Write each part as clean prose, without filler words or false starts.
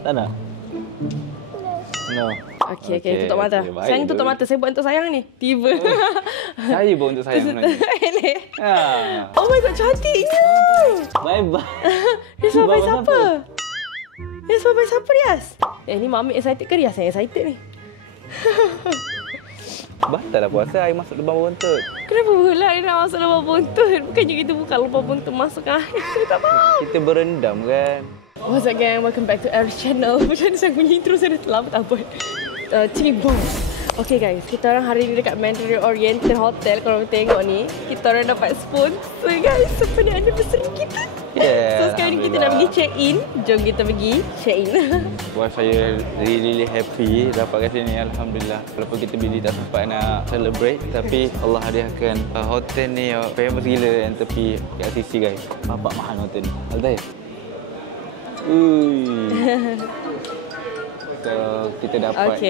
Tak nak? No. Okey, tutup mata. Okay, Sayang tutup mata. Saya buat untuk sayang ni. Tiba. Saya pun untuk sayang sebenarnya. Ha. Oh my god, cantiknya. Bye-bye. Rias bye-bye siapa? Rias bye-bye siapa, Rias? Ni Mami excited ke Rias yang excited ni? Batal lah puasa, air masuk lubang buntut. Kenapa pula dia nak masuk lubang buntut? Bukannya kita buka lubang buntut masukkan air. Saya tak faham. Kita berendam kan. What's up gang, welcome back to Aries Channel. Macam mana saya punya intro saya dah terlambat tak buat. Cibong. Okay guys, kita orang hari ni dekat Mandarin Oriental Hotel. Kalau tengok ni, kita orang dapat sponsor guys. Sebenarnya anniversary kita. Yeah, so sekarang ni kita nak pergi check in. Jom kita pergi check in. Wah, saya really happy dapat kat sini, alhamdulillah. Walaupun kita bila tak sempat nak celebrate, tapi Allah hadiahkan hotel ni famous gila yang tepi kat sisi guys. Bapak mahal hotel ni. Altair. So, kita dapat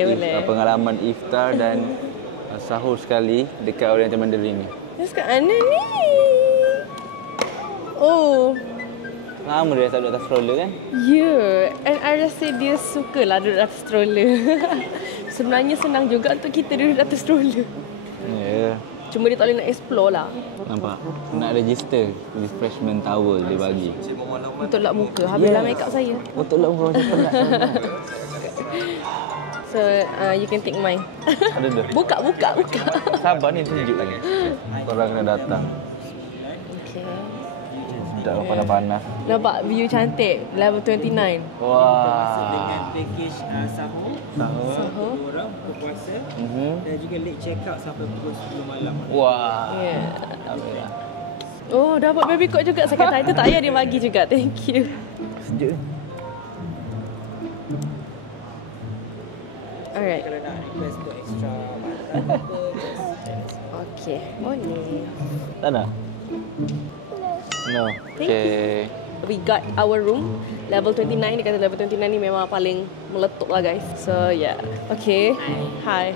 pengalaman iftar dan sahur sekali dekat Oriental Mandarin ni. Terus kat mana ni? Oh. Lama dia tak duduk atas stroller kan? Ya, and I rasa dia sukalah duduk atas stroller. Sebenarnya senang juga untuk kita duduk atas stroller. Ya. Cuma dia tak boleh nak explore lah. Nampak? Nak register refreshment towel dia bagi. Untuk lap muka. Habislah make up saya. Untuk lap muka macam mana? So, you can take mine. Ada dah. Buka. Sabar ni tunjuk lagi. Korang kena datang. Okay. Sedap panas-panas. Nampak view cantik. Level 29. Wah. Dengan package sahur orang berpuasa dan juga late check out sampai pukul 10 malam. Wah. Yeah. Alhamdulillah. Oh, dapat baby coat juga. Saya kata itu tak payah dia bagi juga. Thank you. Sejuk. Alright. Kalau nak request untuk extra Okay. Boleh. Tak nak? No. Okay. We got our room level 29. Dia kata level 29 ni memang paling meletup lah guys. So yeah. Okay. Hi.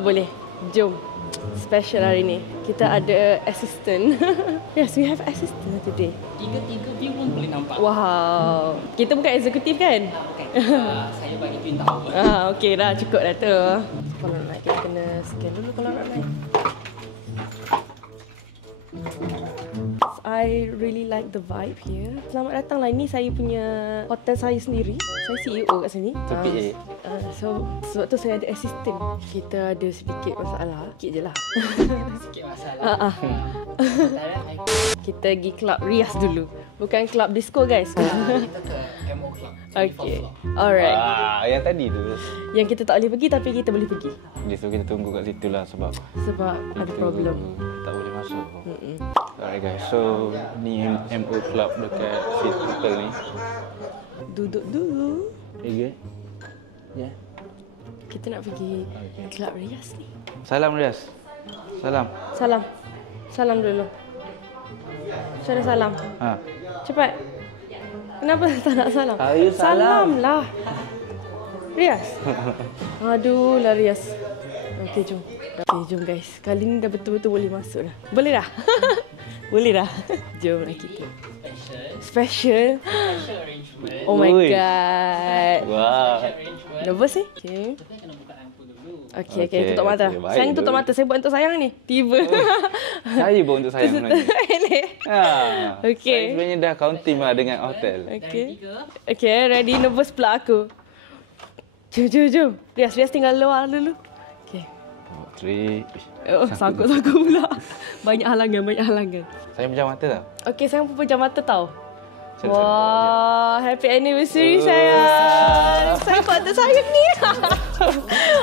Boleh. Jom. Special hari ni. Kita ada assistant. Yes, we have assistant today. Tiga view pun boleh nampak. Wow. Kita bukan eksekutif kan? Saya bagi Twin Tower. Okay dah. Cukup dah tu. Kalau nak naik, kita kena scan dulu kalau nak naik. I really like the vibe here. Selamat datang lah. Ini saya punya hotel saya sendiri. Saya CEO kat sini. So, sebab tu saya ada assistant. Kita ada sedikit masalah. Sikit je lah. Sikit masalah. Kita pergi club Rias dulu. Bukan club disco guys. Kita ke MO Club. Okay. Alright. Yang tadi tu. Yang kita tak boleh pergi tapi kita boleh pergi. So kita tunggu kat situ lah sebab ada problem. Tak boleh masuk. Alright guys, so ni MO Club dekat situ hotel ni. Duduk dulu. Okay. Ya. Kita nak pergi club Rias ni. Salam Rias. Salam. Salam dulu. Cara salam. Cepat. Kenapa tak nak salam? Ayo salam lah. Rias. Aduh lah Rias. Okey jom. Okay, jom guys. Kali ni dah betul-betul boleh masuk dah. Boleh dah? Boleh dah? Jom lah kita. Special Arrangement. Oh my god. Wow. Nervous ni? Okay. Okay, tutup mata. Sayang tutup mata. Saya buat untuk sayang ni. Tiba. Saya pun untuk sayang sebenarnya. Okay. Saya sebenarnya dah counting lah dengan hotel. Okay, ready. Nervous pula aku. Jom. Rias tinggal luar dulu. Okay. 3. Sakut pula. Banyak halangan. Saya pejam mata tak? Okay, saya pun pejam mata tau. Wah, happy anniversary sayang. Saya buat untuk sayang ni.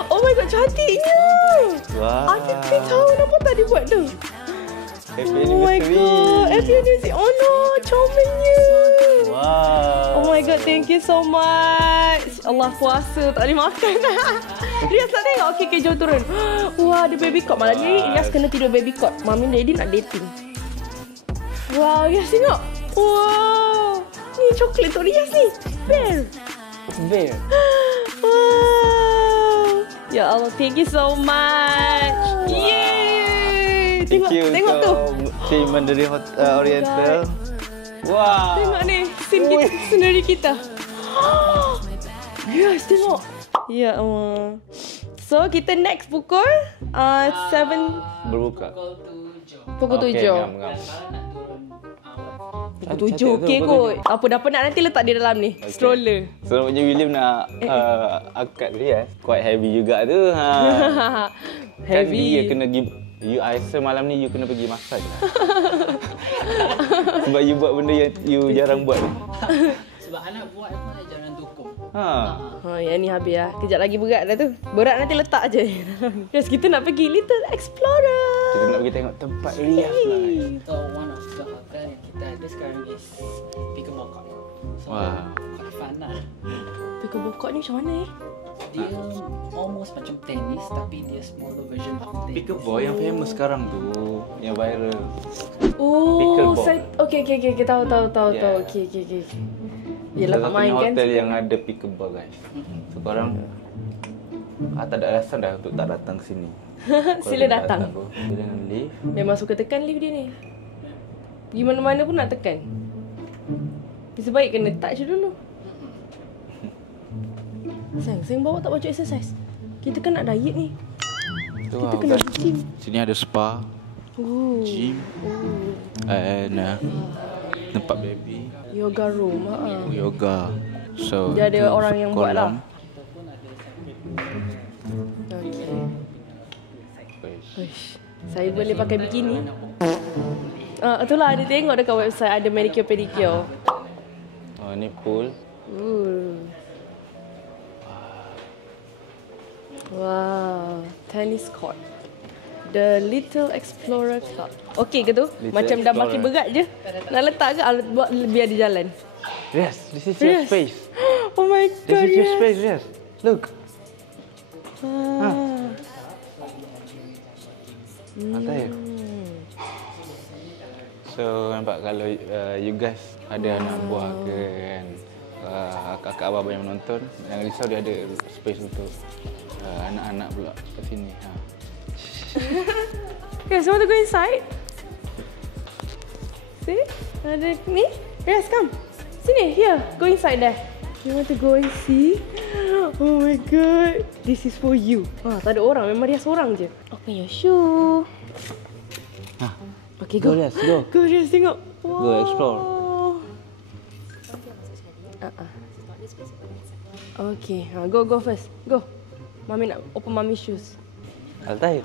Oh my god, cantiknya. Wah. Aku tak tahu kenapa tak dibuat tu. Happy Oh my anniversary. god, happy anniversary. Oh no, comelnya. Wow. Oh my god, thank you so much. Allah, puasa tak boleh makan. Rias nak tengok? Okay, jom turun. Wah, ada baby cot. Malam ni Rias kena tidur baby cot. Mami dan Daddy nak dating. Wow, Rias tengok. Wow. Ni coklat untuk Rias ni. Bear. Wow. Ya Allah, thank you so much. Yay. Tengok tu. Team Mandarin Oriental. Wow. Tengok ni, scene kita sendiri kita. tengok. Ya Allah. So, kita next pukul 7. Berbuka. Pukul 7. Ngam. Sekarang nak turun Pukul 7 okey kot. Apa dah penat nanti letak di dalam ni. Okay. Stroller. Sebenarnya William nak akad Riaz. Quite heavy juga tu. Kan dia Heavy. kena you I rasa malam ni you kena pergi massage. Sebab you buat benda yang you jarang buat tu. sebab anak buat pun jangan dukung. Yang ni habis lah. Kejap lagi berat dah tu. Berat nanti letak je. Yes, kita nak pergi Little Explorer. Kita nak pergi tengok tempat Riaz lah. So one of the hotel yang kita ada sekarang is pickleball court. So Wah. quite fun lah. Pickleball court ni macam mana Dia almost macam tenis tapi dia smaller version of tenis. Pickleball yang famous sekarang tu, yang viral. Oh, Pickleball. saya okey. Tahu. Yeah. Okey. Yelah Pak main kan. Hotel yang ada pickleball guys. So korang tak ada alasan dah untuk tak datang sini. Sila datang. Dia dengan lift. Memang suka tekan lift dia ni. Pergi mana-mana pun nak tekan. Sebaik kena touch dulu. Sayang bawa tak baju exercise. Kita kan nak diet ni. Tu Kita lah, kena guys. gym. Sini ada spa, gym, and tempat baby, Yoga room. yoga. So Dia ada tu orang yang buat lah. kolam. Okay. Wish. Uish. Saya boleh pakai bikini. Itulah ada tengok dekat website ada manicure pedicure. Oh ni pool. Wow, tennis court. The Little Explorer Club. Okey ke tu? Little Macam dah Explorer. makin berat je. Nak letak ke? Buat biar dia jalan. Yes, this is your Yes. space. Oh my This god. is your yes. space, yes. Look. Mantap ya? So nampak kalau you guys ada anak buah ke kan, kakak abang yang menonton, jangan risau, dia ada space untuk anak-anak pula kat sini. Guys, want to go inside? See? Ada ni? Yes, come. Sini, here. Go inside there. You want to go and see? Oh my god. This is for you. Tak ada orang. Memang dia seorang je. Open your shoe. Okay, go. Go, Riaz, go. Go, Riaz, tengok. Wow. Go explore. Okay, go first. Go. Mami nak open Mami shoes. Altair.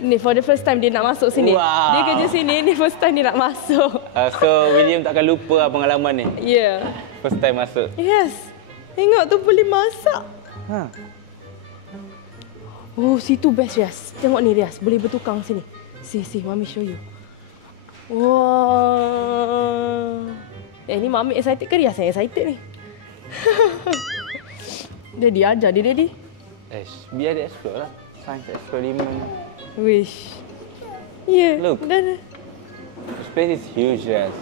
Ni for the first time dia nak masuk sini. Wow. Dia kerja sini, ni first time dia nak masuk. So William takkan lupa pengalaman ni. Yeah. First time masuk. Yes. Tengok tu boleh masak. Oh, situ best, Riaz. Tengok ni, Riaz. Boleh bertukang sini. See, Mami show you. Wow. Ni Mami excited ke Riaz yang excited ni? Dia diajar dia, Daddy. Biar dia explore lah. Science experiment. Wish. Yeah. Look. Dah. The space is huge, yes.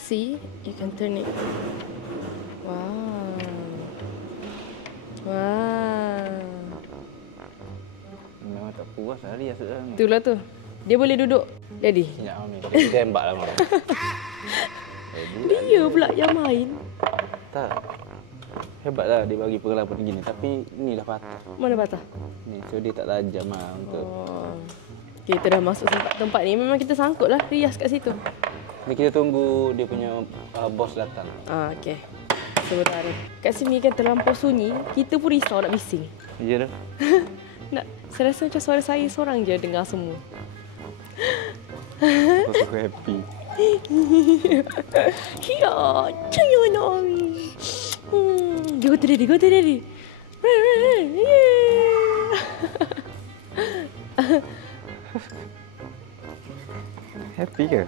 See, you can turn it. Wow. Memang tak puas hari asal dalam ni. Itulah tu. Dia boleh duduk. Jadi. Sekejap Mami. Dia tembak lah Mami. Dia pula yang main. Tak. Hebatlah dia bagi pengalaman begini. Tapi inilah patah. Mana patah? Ni, so dia tak tajam lah untuk... Oh. Kita dah masuk tempat ni. Memang kita sangkut lah Riaz kat situ. Ni kita tunggu dia punya bos datang. Okey. Sebentar. Kat sini kan terlampau sunyi. Kita pun risau nak bising. Ya dah. Saya rasa macam suara saya seorang je dengar semua. So happy. Ya, caya nak. Go to daddy. Happy ke?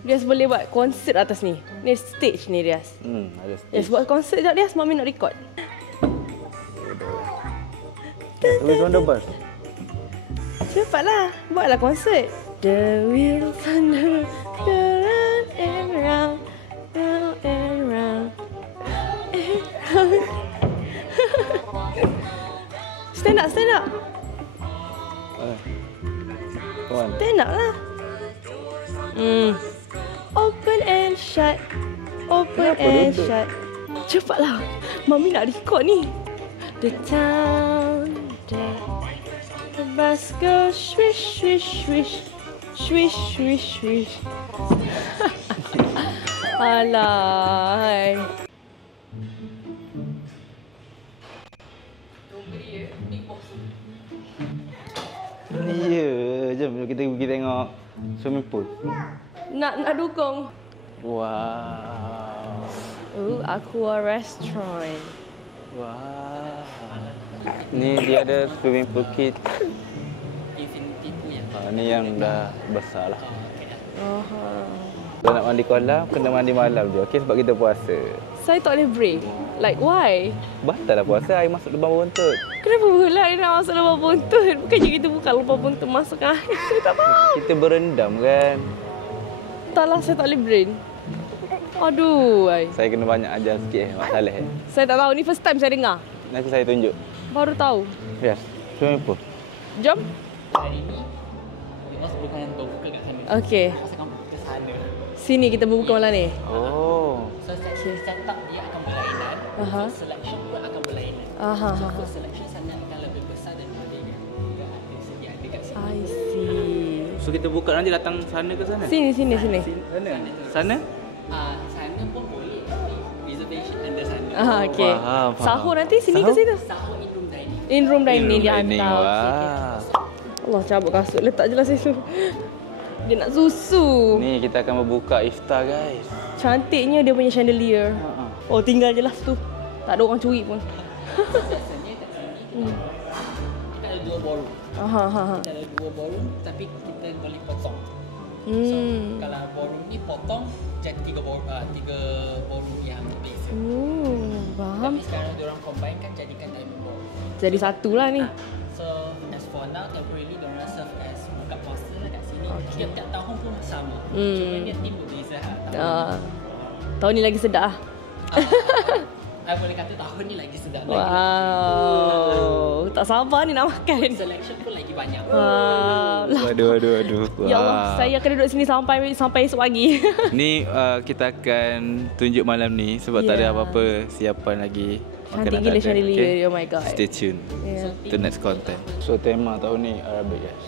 Riaz boleh buat konsert atas ni. Ni stage ni Riaz. Ada stage. Riaz buat konsert sekejap Riaz. Mami nak record. Tulis on the bus. Cepatlah. Buatlah konsert. The wheels on the round and round, round and round. Stand up. Come on. Stand up lah. Open and shut. Open and shut. Cepatlah. Mami nak record ni. The town, the bus goes swish, swish, swish. Swish, swish, swish. Alah. Ya, jom kita pergi tengok swimming pool. Nak dukung. Wow. Aqua Restaurant. Wow. Ni dia ada swimming pool kit. Infinity pool yang Ni yang dah besar lah. Aha. Kalau nak mandi kolam, kena mandi malam je. Okey, sebab kita puasa. Saya tak boleh break. Like why? Batal lah puasa, air masuk lubang buntut. Kenapa pula dia nak masuk lubang buntut? Bukannya kita buka lubang buntut masuk air. Saya tak faham. Kita berendam kan. Taklah, saya tak boleh brain. Aduh. Saya kena banyak ajar sikit masalah. Saya tak tahu. Ni first time saya dengar. Nanti saya tunjuk. Baru tahu. Yes, swimming pool. Jom. hari ni Yunus bukan buka kat sana. Okey. Pasal kamu ke sana. Sini kita berbuka malam ni. Oh. So setup dia akan berlainan. Aha. Selection pun akan berlainan. Aha. So first selection sana akan lebih besar daripada yang ada sedia ada kat sini. I see. So kita buka nanti datang sana ke sana? Sini. Sana? Sana? Sana pun boleh tapi reservation under sana. Okey. Faham. Sahur nanti sini Sahur? ke situ? Sahur in room dining. In room dining dia dining, hantar. wah. Allah, cabut kasut. Letak je lah situ. Dia nak susu. Ni kita akan berbuka iftar guys. Cantiknya dia punya chandelier. Oh, tinggal je lah situ. Tak ada orang curi pun. Biasanya kat sini kita ada dua ballroom. Aha. Kita ada dua ballroom tapi kita boleh potong. So kalau ballroom ni potong jadi tiga ballroom yang berbeza. Faham. Tapi sekarang diorang combine kan jadikan diamond ballroom. Jadi satu lah ni. So as for now temporarily diorang serve as buka puasa lah kat sini. Tiap-tiap tahun pun sama. Cuma dia tim berbeza lah. Tahun ni lagi sedap lah. I boleh kata tahun ni lagi sedap lagi. Wow. Tak sabar ni nak makan. Selection pun lagi banyak. Wow. Waduh. Ya Allah, saya akan duduk sini sampai esok pagi. Ni kita akan tunjuk malam ni sebab tak ada apa-apa siapan lagi. Cantik Makanan gila tak ada, chandelier. okay? Oh my god. Stay tune Yeah. to next content. So tema tahun ni Arabic guys.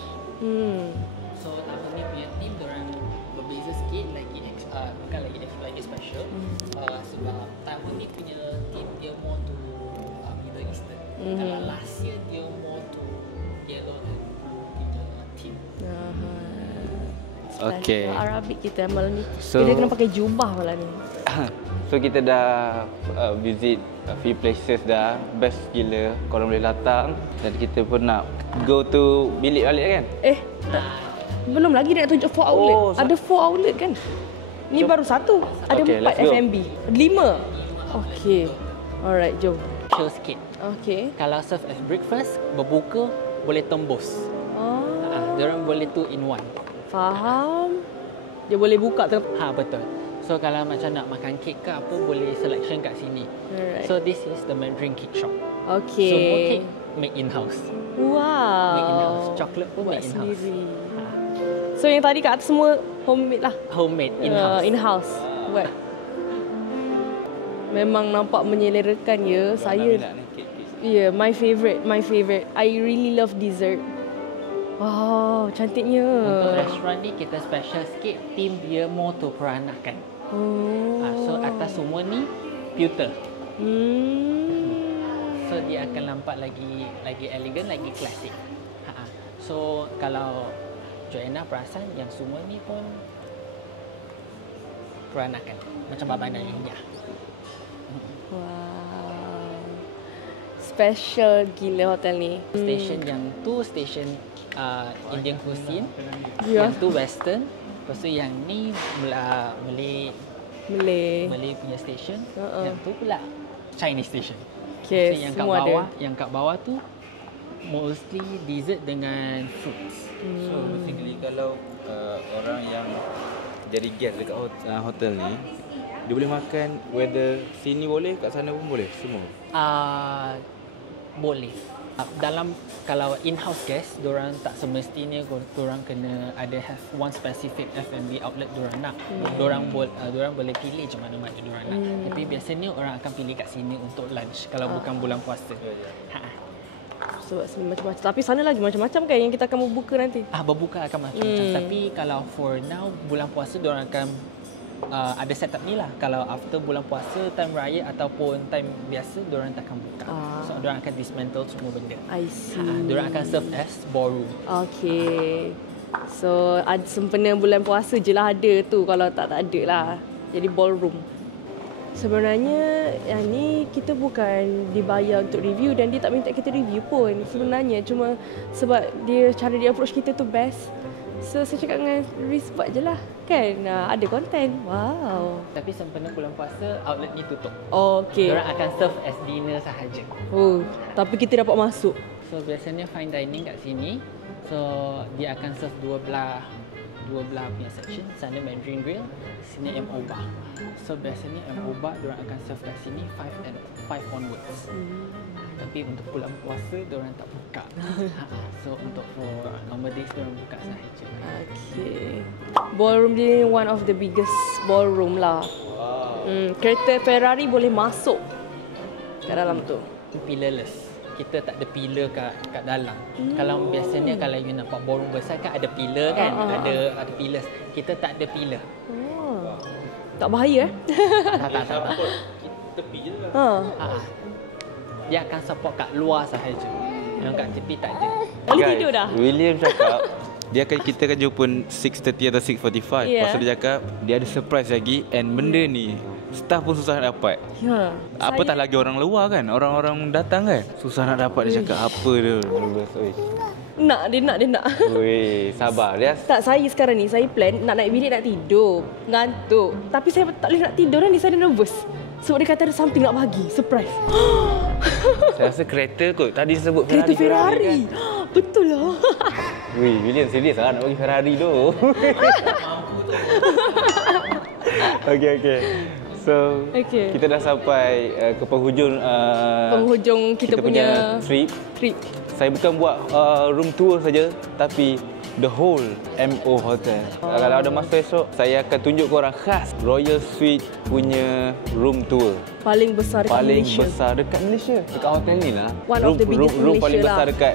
So tahun ni punya team diorang berbeza sikit bukan lagi special. Sebab tahun ni punya team dia more to Middle Eastern. Kalau last year dia more to yellow dan blue punya team. Okay. Arabic kita malam ni. So- Kita kena pakai jubah malam ni. So kita dah visit a few places dah. Best gila korang boleh datang. Dan kita pun nak go to bilik balik kan? Belum lagi dia nak tunjuk 4 outlet. Oh, Ada 4 outlet kan? Ni baru satu. Ada Okay, 4 let's go. F&B. 5. Okey. Alright, jom. Chill sikit. Okey. Kalau serve as breakfast, berbuka boleh tembus. Diorang boleh 2 in 1. Faham. Dia boleh buka Betul. So kalau macam nak makan kek ke apa boleh selection kat sini. Alright. So this is the Mandarin Cake Shop. Okey. Semua kek make in house. Wow. Make in house. Coklat pun Buat make in house. sendiri. So yang tadi kat atas semua homemade lah. Homemade in house. In house. Buat. Memang nampak menyelerakan ya. Saya my favorite. I really love dessert. Wow, cantiknya. Untuk restoran ni kita special sikit. Team dia more to peranakan. So atas semua ni pewter. So dia akan nampak lagi elegan, lagi klasik. So kalau Joanna perasan yang semua ni pun peranakan. Macam Babana India. Wow. Special gila hotel ni. Station yang tu station Indian cuisine. Ya. Yang tu western. Lepas tu yang ni Malay. Malay punya station. Yang tu pula Chinese station. Okay, So yang kat semua bawah, ada. yang kat bawah tu mostly dessert dengan fruits. So basically kalau orang yang jadi guest dekat hotel ni, dia boleh makan whether sini boleh, kat sana pun boleh, semua. Boleh. Dalam kalau in-house guest, diorang tak semestinya diorang kena ada have one specific F&B outlet diorang nak. Diorang boleh pilih je mana-mana diorang nak. Tapi biasanya orang akan pilih kat sini untuk lunch kalau bukan bulan puasa. Sebab sini macam-macam. Tapi sana lagi macam-macam kan yang kita akan membuka nanti. Berbuka akan macam-macam. Tapi kalau for now bulan puasa diorang akan ada setup ni lah. Kalau after bulan puasa, time raya ataupun time biasa, diorang tak akan buka. So diorang akan dismantle semua benda. I see. Diorang akan serve as ballroom. Okay. So ada sempena bulan puasa je lah ada tu. Kalau tak ada lah. Jadi ballroom. Sebenarnya yang ni kita bukan dibayar untuk review dan dia tak minta kita review pun sebenarnya, cuma sebab cara dia approach kita tu best. So saya cakap dengan Riz buat je lah kan, ada konten. Wow. Tapi sempena bulan puasa outlet ni tutup. Okay. Diorang akan serve as dinner sahaja. Tapi kita dapat masuk. So biasanya fine dining kat sini. So dia akan serve dua belah punya section. Sana Mandarin Grill, sini MO Bar. So biasanya MO Bar diorang akan serve kat sini 5 onwards. Tapi untuk bulan puasa diorang tak buka. So untuk for normal days diorang buka sahaja. Okay. Ballroom ni one of the biggest ballroom lah. Kereta Ferrari boleh masuk kat dalam tu. Pillarless. Kita tak ada pillar kat dalam. Kalau biasanya kalau you nampak ballroom besar kan ada pillar kan, ada pillars. Kita tak ada pillar. Tak bahaya Tak. Tepi je lah. Dia akan support kat luar sahaja. Yang kat tepi tak ada. Boleh tidur dah. William cakap kita akan jumpa 6:30 atau 6:45. Yeah. Lepas tu dia cakap dia ada surprise lagi, and benda ni staff pun susah nak dapat. Apatah lagi orang luar kan, orang-orang datang kan, susah nak dapat. Dia cakap apa dia. Dia nak. Weh, sabar dia. Tak, saya sekarang ni saya plan nak naik bilik nak tidur, ngantuk. Tapi saya tak boleh nak tidur ni, saya nervous. Sebab dia kata ada something nak bagi, surprise. Saya rasa kereta kot. Tadi sebut Kereta Ferrari kan? Betul lah. Weh, William serius lah nak bagi Ferrari tu. Okay. So, kita dah sampai ke penghujung kita punya trip. Saya bukan buat room tour saja, tapi the whole MO Hotel. Kalau ada masa esok, saya akan tunjuk korang khas Royal Suite punya room tour. Paling besar dekat Malaysia. Dekat Malaysia. Dekat hotel ni lah. One of the biggest room Malaysia paling besar lah. dekat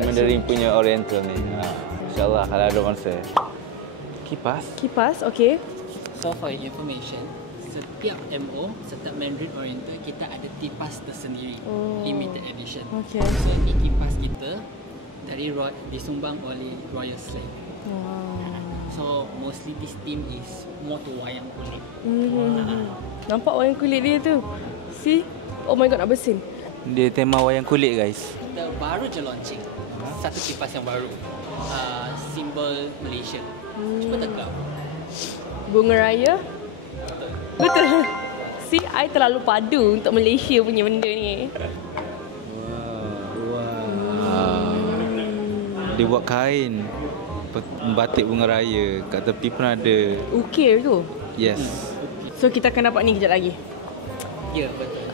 Mandarin punya Oriental ni. InsyaAllah kalau ada masa. Kipas, okay. So for your information, setiap MO, setiap Mandarin Oriental kita ada kipas tersendiri, limited edition. Okay. So ini kipas kita disumbang oleh Royal Slang. So mostly this team is more to wayang kulit. Nampak wayang kulit dia tu. See? Oh my god, nak bersin. Dia tema wayang kulit guys. Kita baru je launching satu kipas yang baru, simbol Malaysia. Cuba tegak. Bunga Raya. Betul. See, I terlalu padu untuk Malaysia punya benda ni. Dia buat kain batik bunga raya. Kat tepi pun ada. Ukir tu? Yes. So kita akan dapat ni kejap lagi. Ya, betul.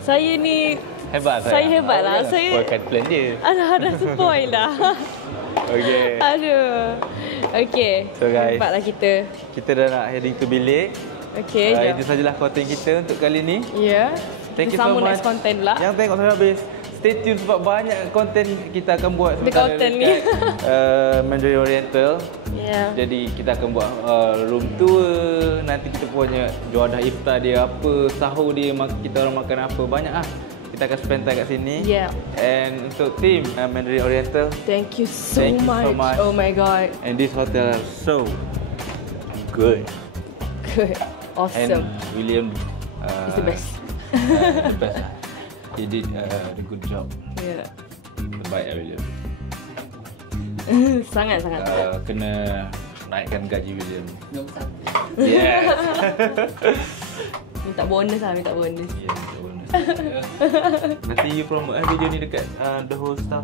Saya ni Hebat saya hebat lah. Saya buatkan plan dia. dah spoil dah. Okay. Aduh. Okay. So guys, hebatlah kita. Kita dah nak heading to bilik. Okay. Itu sajalah konten kita untuk kali ni. Ya. Thank you Kita so sambung much. next content pula. Yang tengok sampai habis. Stay tune sebab banyak konten kita akan buat Dekat hotel ni. Mandarin Oriental. Ya. Jadi kita akan buat room tour. Nanti kita punya juadah iftar dia apa, sahur dia, kita orang makan apa, banyak ah. Kita akan spend time kat sini. Yeah. And untuk team Mandarin Oriental, Thank you so much. Oh my god. And this hotel are so good. Good. Awesome. And William It's the best. The best lah. He did a good job. Yeah. Terbaik lah William. Sangat. Kena naikkan gaji William. No, Yes. Minta bonus lah, minta bonus. Yes, bonus. Nanti you promote video ni dekat the whole staff.